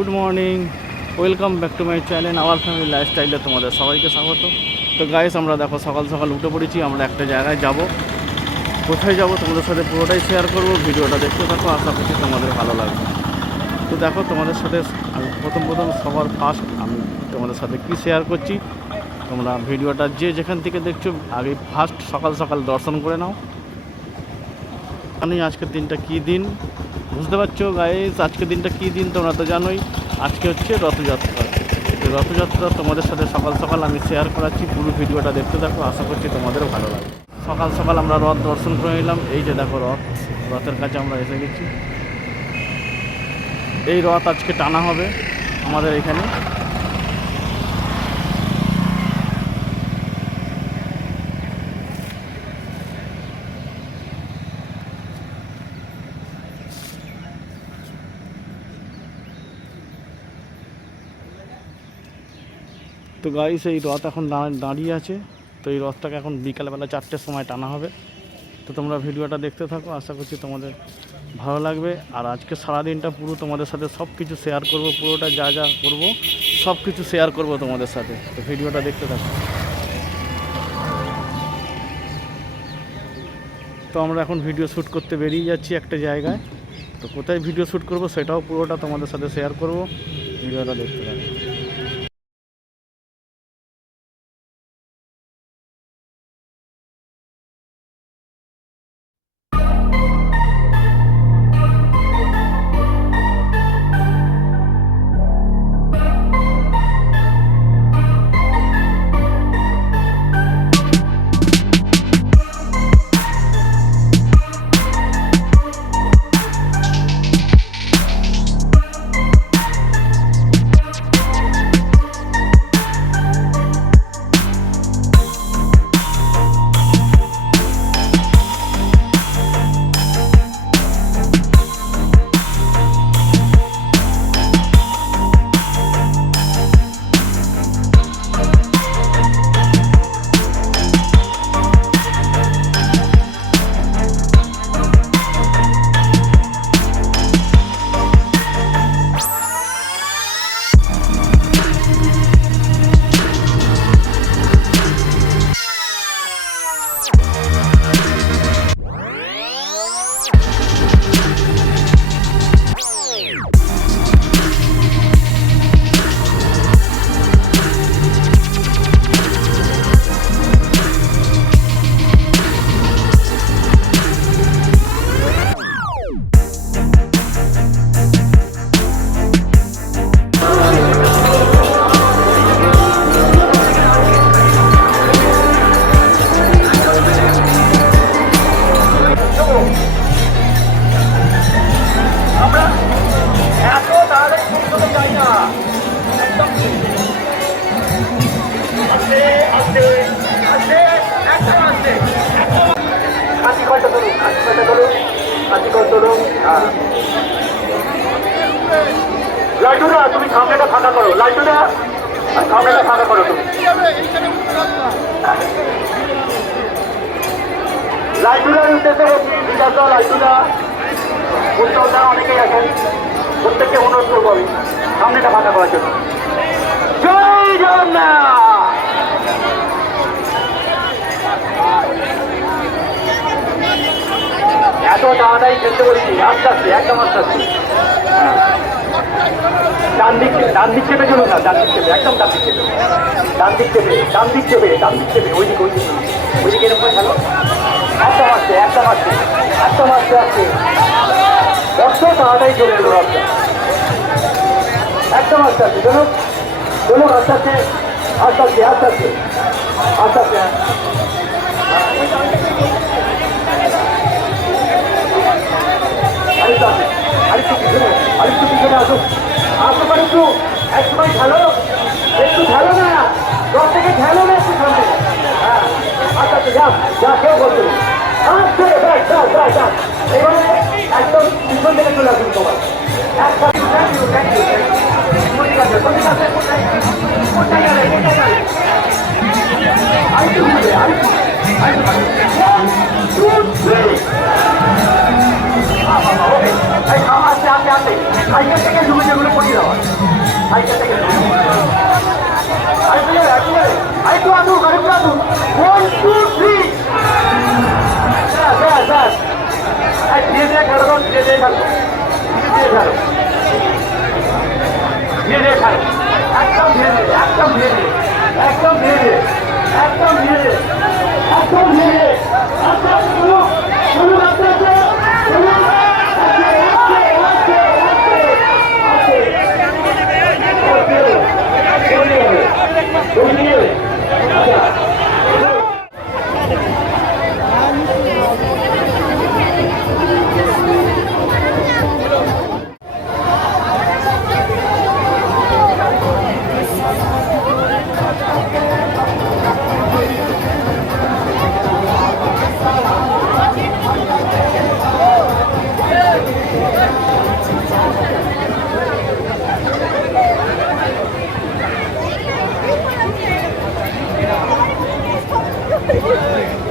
Good morning, welcome back to my channel our family লাইফস্টাইলে তোমাদের সবাইকে স্বাগত। তো গাইস, আমরা দেখো সকাল সকাল উঠে পড়েছি। আমরা একটা জায়গায় যাব। কোথায় যাব তোমাদের সাথে পুরোটাই শেয়ার করব। ভিডিওটা দেখতে থাকো, আশা করছি তোমাদের ভালো লাগবে। তো দেখো, তোমাদের সাথে আমি প্রথম সবার ফার্স্ট আমি তোমাদের সাথে কি শেয়ার করছি, তোমরা ভিডিওটা যে যেখান থেকে দেখছো আগে ফার্স্ট সকাল সকাল দর্শন করে নাও। জানি আজকের দিনটা কী দিন, বুঝতে পারছো গাইস? আজকের দিনটা কী দিন তোমরা তো জানোই। আজকে হচ্ছে রথযাত্রা। এই রথযাত্রা তোমাদের সাথে সকাল সকাল আমি শেয়ার করাচ্ছি। পুরো ভিডিওটা দেখতে থাকো, আশা করছি তোমাদেরও ভালো লাগবে। সকাল সকাল আমরা রথ দর্শন করে নিলাম। এই যে দেখো রথের কাছে আমরা এসে গেছি। এই রথ আজকে টানা হবে আমাদের এখানে। তো গাইস, এই রথ এখন দাঁড়িয়ে আছে। তো এই রথটাকে এখন বিকালবেলা 4টের সময় টানা হবে। তো তোমরা ভিডিওটা দেখতে থাকো, আশা করছি তোমাদের ভালো লাগবে। আর আজকে সারাদিনটা পুরো তোমাদের সাথে সব কিছু শেয়ার করব। পুরোটা যা যা করব সব কিছু শেয়ার করব তোমাদের সাথে। তো ভিডিওটা দেখতে থাকো। তো আমরা এখন ভিডিও শ্যুট করতে বেরিয়ে যাচ্ছি একটা জায়গায়। তো কোথায় ভিডিও শ্যুট করব সেটাও পুরোটা তোমাদের সাথে শেয়ার করব। ভিডিওটা দেখতে থাকো। লাইটুরা, তুমি সামনেটা ফাঁকা করো। লাইটুরা, সামনেটা ফাঁকা করো তুমি। লাইটুরার উদ্দেশ্যে লাইটুরা উত্তরটা অনেকেই আছেন, প্রত্যেককে অনুরোধ করবো সামনেটা ফাঁকা করার জন্য। জয় জগন্নাথ। এত তাড়াতাড়ি খেলতে বলেছি, আস্তে আস্তে, একদম আস্তে আস্তে। ডান দিক চেপে চলুন না, ডান দিক চেপে, একদম ডান দিক চেপে, ডান দিক চেপে, ডান দিক চেপে, ডান দিক চেপে, ওইদিকে এরকম খেলো। একদম আস্তে, একদম আস্তে, একদম আস্তে আস্তে। কত তাড়াতাড়ি চলে এলো রাস্তা। একদম আস্তে আস্তে চলুন, চলুন আস্তে আস্তে, আস্তে আস্তে, আস্তে আস্তে, আস্তে আস্তে। আরেকটু পিছনে আসো, আসো পারে একটু, একসময় ঢালো, একটু ঢালো না, দশ থেকে ঢালো না একটু সামনে। হ্যাঁ, আচ্ছা আচ্ছা, যা কেউ বলতে আসছে, এবারে একদম পিছন থেকে চলে আসুন তোমার। আরেকটু ঘুরবে, আরেকটু আস্তে আস্তে নেই সাইকেল থেকে তুমি যেগুলো পড়িয়ে দেওয়া সাইকেল থেকে আরেকটু আসুক আরেকটু আসুক 1 2 3 ব্যাস ধীরে ধীরে খেলো তো ধীরে ধীরে খেলো ধীরে ধীরে খেলো একদম ধীরে ধীরে একদম ধীরে ধীরে একদম ধীরে ধীরে একদম ধীরে ধীরে একদম ধীরে ধীরে একদম শুরু শুরু আস্তে আস্তে শুরু Thank you.